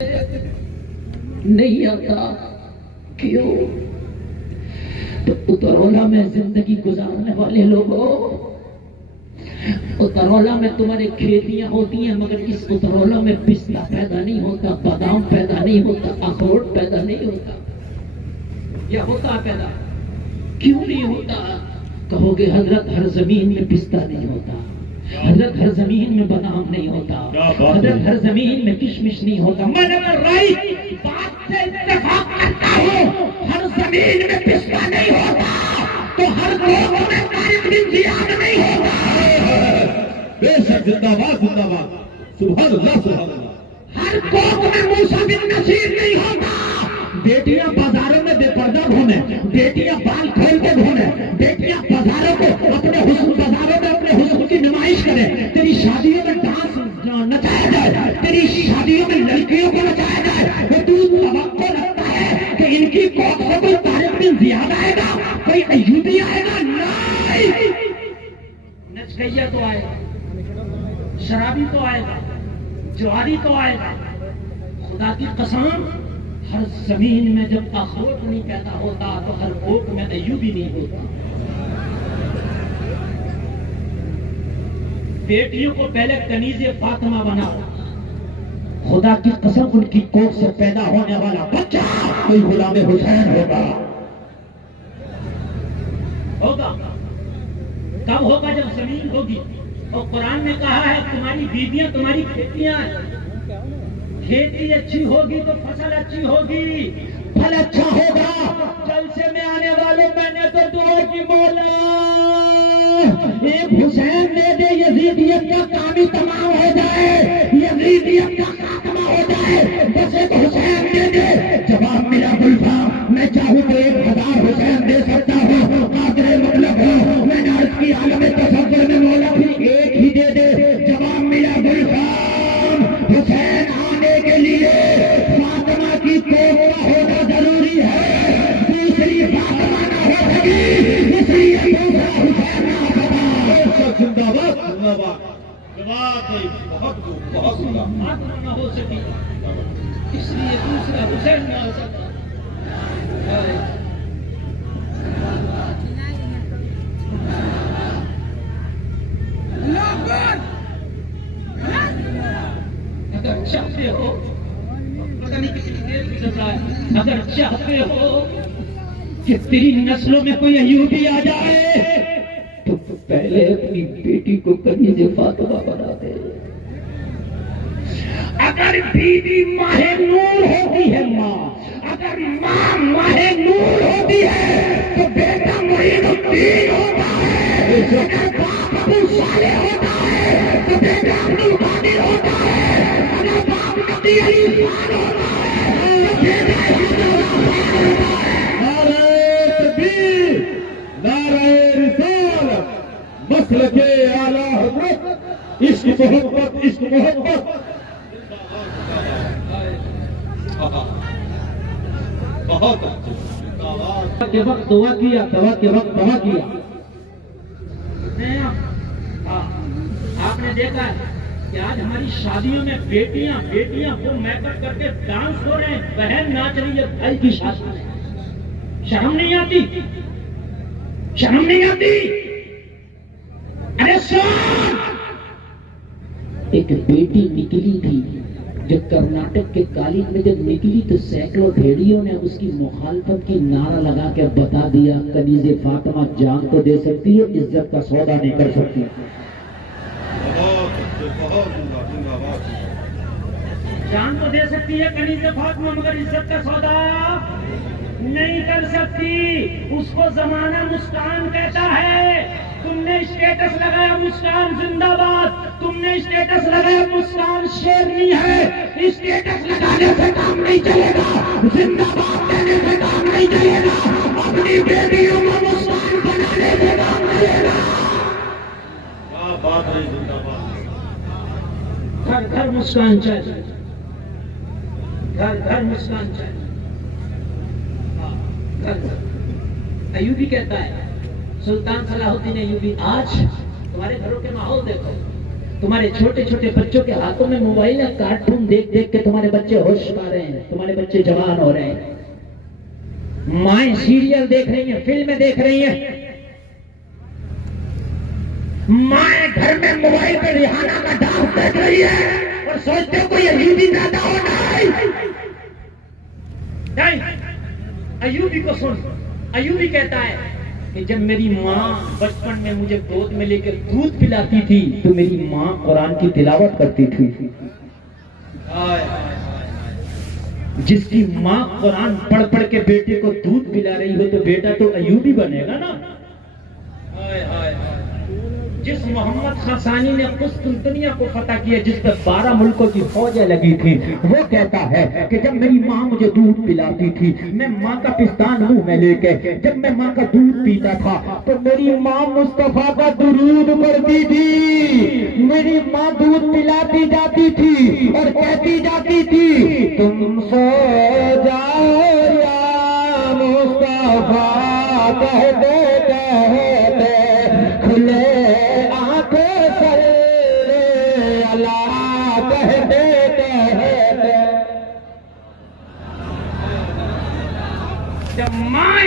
नहीं आता। क्यों? तो उतरौला में जिंदगी गुजारने वाले लोगों, उतरौला में तुम्हारी खेतियां होती हैं, मगर इस उतरौला में पिस्ता पैदा नहीं होता, बादाम पैदा नहीं होता, अखरोट पैदा नहीं होता। या होता पैदा? क्यों नहीं होता? कहोगे हजरत हर जमीन में पिस्ता नहीं होता, हजरत हर जमीन में बादाम नहीं होता, हजरत हर जमीन में किशमिश नहीं होता। मैंने राइट बात से इत्तेफाक करता हूँ, हर जमीन में पिस्ता नहीं होता तो हर लोगों में तारिक बिन जियाद नहीं होता। बेशक, जिंदाबाद जिंदाबाद, सुभान अल्लाह सुभान अल्लाह। हर कोक में मूसा बिन नसीर नहीं होता। बेटियां बाजारों में बेपर्दा घूमे, बेटियां बाल खोल के घूमे, बेटियां बाजारों को अपने हुस्न, बाजारों में अपने हुस्न की नुमाइश करें। तेरी शादियों में डांस नचाया जाए, तेरी शादियों में लड़कियों को नचाया जाए, तो तू तवक्को लगता है कि इनकी कोख से कोई तारिक बिन जियाद आएगा, कोई अय्यूबी आएगा? नहीं। नचगैया तो आएगा, शराबी तो आएगा, जुआरी तो आएगा। खुदा की कसम, हर जमीन में जब अखरोट नहीं पैदा होता तो हर कोक में अय्यूबी नहीं होता। बेटियों को पहले कनीज़े फातिमा बनाओ, खुदा की कसम उनकी कोख से पैदा होने वाला बच्चा कोई गुलाम हुसैन होगा। होगा कब होगा? जब जमीन होगी। और कुरान ने कहा है तुम्हारी बीवियां तुम्हारी खेतियां, खेती अच्छी होगी तो फसल अच्छी होगी, फल अच्छा होगा। जलसे में आने वालों, मैंने तो दुआ की, मौला एक हुसैन दे दे, यजीदियत का काम ही तमाम हो जाए, यजीदियत का खात्मा हो जाए, बस एक हुसैन दे दे। जवाब मिला गुल्फा, मैं चाहूँ तो 1000 हुसैन दे सकता हूँ, कादरे मतलब हो। मैंने अर्ज की आलम तसव्वुर में मौला फिर एक ही दे दे। जवाब मिला गुल्फा, हुसैन आने के लिए फातिमा की कोख का होना जरूरी है, दूसरी फातिमा ना हो सकी, इसलिए दूसरा हुसैन ना पता। जिंदाबाद जिंदाबाद, जवाब बहुत बहुत फातिमा ना हो सकी, इसलिए दूसरा हुसैन ना हो सका। अगर चाहते हो, पता नहीं किसी देर गुजर रहा है, अगर चाहते हो कि तेरी नस्लों में कोई अय्यूबी आ जाए तो पहले अपनी बेटी को कनीज़े फातिमा बना दे। अगर बीवी माहे नूर होती है, माँ अगर माँ माहे नूर होती है तो बेटा मुईनुद्दीन होता है। अगर बाप अबू सालेह होता है तो बेटा अब्दुल कादिर होता है। अगर बाप नबी अली खान होता है तो बेटा होता है। नारे तकबीर, नारे रिसालत, मसलके आला हज़रत, इश्क मोहब्बत, इश्क मोहब्बत। बहुत अच्छा। के वक्त दुआ किया, दवा के वक्त दवा किया। आपने देखा है कि आज हमारी शादियों में बेटियां वो मेकअप करके डांस हो रहे हैं, बहन नाच रही है भाई की शादी में। शर्म नहीं आती? शर्म नहीं आती? अरे सुन, एक बेटी निकली थी जब कर्नाटक के कालीन में जब निकली तो सैकड़ों भेड़ियों ने उसकी मुखालफत की नारा लगा के बता दिया, कनीज़े फातिमा जान तो दे सकती है, इज्जत का सौदा नहीं कर सकती। जान तो दे सकती है कनीज़े फातिमा, मगर इज्जत का सौदा नहीं कर सकती। उसको जमाना मुस्कान कहता है। तुमने स्टेटस लगाया मुस्कान जिंदाबाद, तुमने स्टेटस लगाया मुस्कान शेरनी है। स्टेटस लगाने से काम नहीं चलेगा, जिंदाबाद देने से काम नहीं चलेगा, अपनी बेटियों को मुस्कान बनाने से काम चलेगा। क्या बात है, जिंदाबाद। घर घर मुस्कान चाहिए, घर घर मुस्कान चाहिए, घर घर। अय्यूबी कहता है, सुल्तान सलाहुद्दीन अय्यूबी, आज तुम्हारे घरों के माहौल देखो, तुम्हारे छोटे छोटे बच्चों के हाथों में मोबाइल है, कार्टून देख देख के तुम्हारे बच्चे होश पा रहे हैं, तुम्हारे बच्चे जवान हो रहे हैं। माएं सीरियल देख रही हैं, फिल्में देख रही हैं, माएं घर में मोबाइल पे रिहाना का डांस देख रही है और सोचते हो कोई अयूबी पैदा होना नहीं। अयूबी को सुन, अयूबी कहता है कि जब मेरी माँ बचपन में मुझे गोद में लेकर दूध पिलाती थी तो मेरी माँ कुरान की तिलावत करती थी। जिसकी माँ कुरान पढ़ पढ़ के बेटे को दूध पिला रही हो तो बेटा तो अयूबी बनेगा ना। जिस मोहम्मद खसानी ने कुस्तुनतनिया को फतह किया, जिस पर 12 मुल्कों की फौजें लगी थी, वो कहता है कि जब मेरी माँ मुझे दूध पिलाती थी, मैं माँ का पिस्तान मुंह में लेके जब मैं माँ का दूध पीता था तो मेरी माँ मुस्तफा का दुरूद पढ़ती थी। मेरी माँ दूध पिलाती जाती थी और कहती जाती थी, तुम सो जाओ या मुस्तफा, कहते कहते खुले जब माँ